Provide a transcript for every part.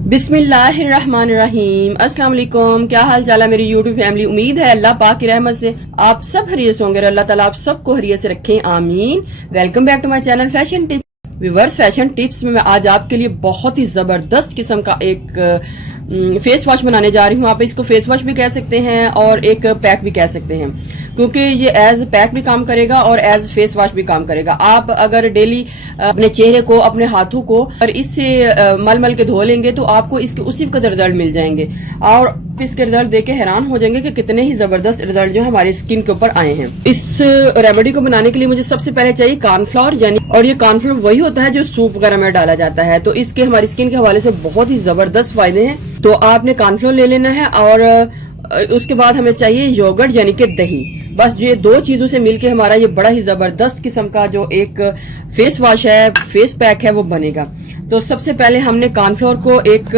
बिस्मिल्लाहिर्रहमानिर्रहीम। अस्सलाम वालेकुम। क्या हाल चाल है मेरी यूट्यूब फैमिली। उम्मीद है अल्लाह पाक की रहमत से आप सब खैरियत से होंगे। अल्लाह ताला आप सबको खैरियत से रखें, आमीन। Welcome back to my channel Fashion Tips. Viewers, Fashion Tips में मैं आज आपके लिए बहुत ही जबरदस्त किस्म का एक फेस वॉश बनाने जा रही हूँ। आप इसको फेस वॉश भी कह सकते हैं और एक पैक भी कह सकते हैं, क्योंकि ये एज पैक भी काम करेगा और एज फेस वॉश भी काम करेगा। आप अगर डेली अपने चेहरे को, अपने हाथों को और इससे मल मल के धो लेंगे तो आपको इसके उसी का रिजल्ट मिल जाएंगे और इसके रिजल्ट देख के हैरान हो जाएंगे कि कितने ही जबरदस्त रिजल्ट जो हमारी स्किन के ऊपर आए हैं। इस रेमेडी को बनाने के लिए मुझे सबसे पहले चाहिए कॉर्नफ्लोर, यानी, और ये कॉर्नफ्लोर वही होता है जो सूप वगैरह में डाला जाता है, तो इसके हमारी स्किन के हवाले से बहुत ही जबरदस्त फायदे हैं। तो आपने कॉर्नफ्लोर ले लेना है और उसके बाद हमें चाहिए योगर्ट यानी कि दही। बस ये दो चीजों से मिलके हमारा ये बड़ा ही जबरदस्त किस्म का जो एक फेस वॉश है, फेस पैक है, वो बनेगा। तो सबसे पहले हमने कॉर्नफ्लोर को एक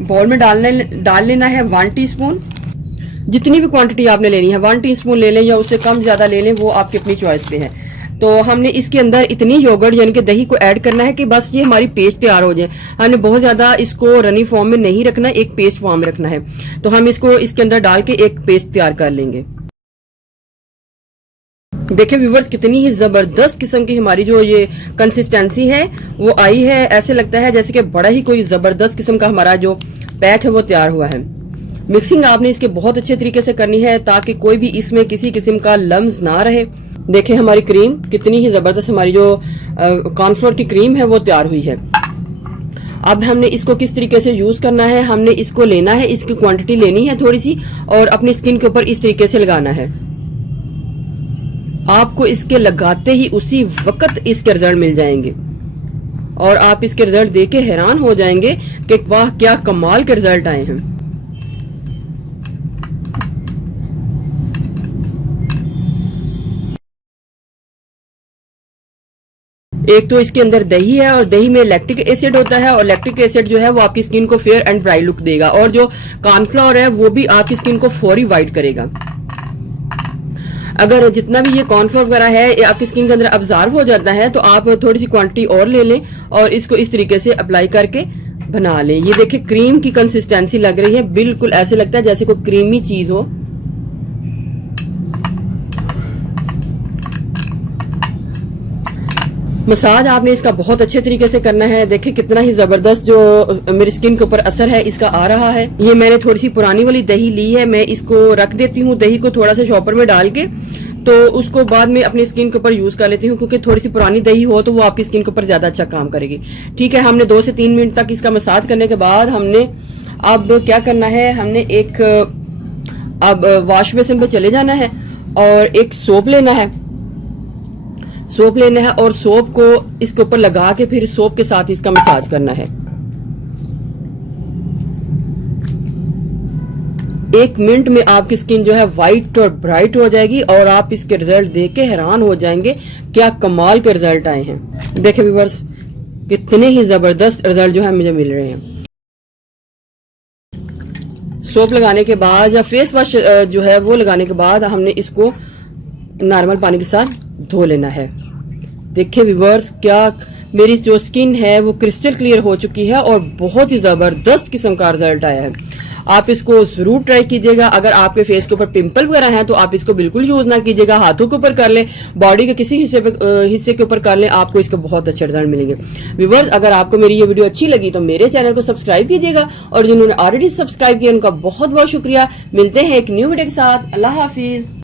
बाउल में डाल लेना है 1 टीस्पून। जितनी भी क्वांटिटी आपने लेनी है 1 टीस्पून ले लें या उससे कम ज्यादा ले लें, वो आपकी अपनी चॉइस पे है। तो हमने इसके अंदर इतनी योगर्ट यानी कि दही को ऐड करना है कि बस ये हमारी पेस्ट तैयार हो जाए। हमने बहुत ज्यादा इसको रनी फॉर्म में नहीं रखना, एक पेस्ट फॉर्म में रखना है। तो हम इसको इसके अंदर डाल के एक पेस्ट तैयार कर लेंगे। देखिए व्यूवर्स, कितनी ही जबरदस्त किस्म की हमारी जो ये कंसिस्टेंसी है वो आई है। ऐसे लगता है जैसे कि बड़ा ही कोई जबरदस्त किस्म का हमारा जो पैक है वो तैयार हुआ है। मिक्सिंग आपने इसके बहुत अच्छे तरीके से करनी है ताकि कोई भी इसमें किसी किस्म का लम्स ना रहे। देखिए हमारी क्रीम कितनी ही जबरदस्त, हमारी जो कॉर्नफ्लोर की क्रीम है वो तैयार हुई है। अब हमने इसको किस तरीके से यूज करना है, हमने इसको लेना है, इसकी क्वांटिटी लेनी है थोड़ी सी और अपनी स्किन के ऊपर इस तरीके से लगाना है। आपको इसके लगाते ही उसी वक्त इसके रिजल्ट मिल जाएंगे और आप इसके रिजल्ट देख के हैरान हो जाएंगे कि वाह क्या कमाल के रिजल्ट आए हैं। एक तो इसके अंदर दही है और दही में लैक्टिक एसिड होता है और लैक्टिक एसिड जो है वो आपकी स्किन को फेयर एंड ब्राइट लुक देगा और जो कॉर्नफ्लोर है वो भी आपकी स्किन को फौरी वाइट करेगा। अगर जितना भी ये कॉर्नफ्लोर वगैरह है ये आपकी स्किन के अंदर अब्जॉर्ब हो जाता है तो आप थोड़ी सी क्वांटिटी और ले लें और इसको इस तरीके से अप्लाई करके बना लें। ये देखिए क्रीम की कंसिस्टेंसी लग रही है, बिल्कुल ऐसे लगता है जैसे कोई क्रीमी चीज हो। मसाज आपने इसका बहुत अच्छे तरीके से करना है। देखिए कितना ही जबरदस्त जो मेरी स्किन के ऊपर असर है इसका आ रहा है। ये मैंने थोड़ी सी पुरानी वाली दही ली है, मैं इसको रख देती हूँ दही को थोड़ा सा शॉपर में डाल के, तो उसको बाद में अपनी स्किन के ऊपर यूज कर लेती हूँ क्योंकि थोड़ी सी पुरानी दही हो तो वो आपकी स्किन के ऊपर ज्यादा अच्छा काम करेगी। ठीक है, हमने 2 से 3 मिनट तक इसका मसाज करने के बाद हमने अब क्या करना है, हमने एक अब वॉश बेसिन पे चले जाना है और एक सोप लेना है। सोप लेना है और सोप को इसके ऊपर लगा के फिर सोप के साथ इसका मसाज करना है। 1 मिनट में आपकी स्किन जो है वाइट और ब्राइट हो जाएगी और आप इसके रिजल्ट देख के हैरान हो जाएंगे क्या कमाल के रिजल्ट आए हैं। देखिए व्यूअर्स, कितने ही जबरदस्त रिजल्ट जो है मुझे मिल रहे हैं। सोप लगाने के बाद या फेस वॉश जो है वो लगाने के बाद हमने इसको नॉर्मल पानी के साथ धो लेना है। देखिए व्यूअर्स, क्या मेरी जो स्किन है वो क्रिस्टल क्लियर हो चुकी है और बहुत ही जबरदस्त किस्म का रिजल्ट आया है। आप इसको जरूर ट्राई कीजिएगा। अगर आपके फेस के ऊपर पिंपल वगैरह हैं तो आप इसको बिल्कुल यूज ना कीजिएगा, हाथों के ऊपर कर लें, बॉडी के किसी हिस्से के ऊपर कर लें, आपको इसके बहुत अच्छे रिजल्ट मिलेंगे। व्यूअर्स, अगर आपको मेरी ये वीडियो अच्छी लगी तो मेरे चैनल को सब्सक्राइब कीजिएगा और जिन्होंने ऑलरेडी सब्सक्राइब किया उनका बहुत बहुत शुक्रिया। मिलते हैं एक न्यू वीडियो के साथ। अल्लाह हाफिज।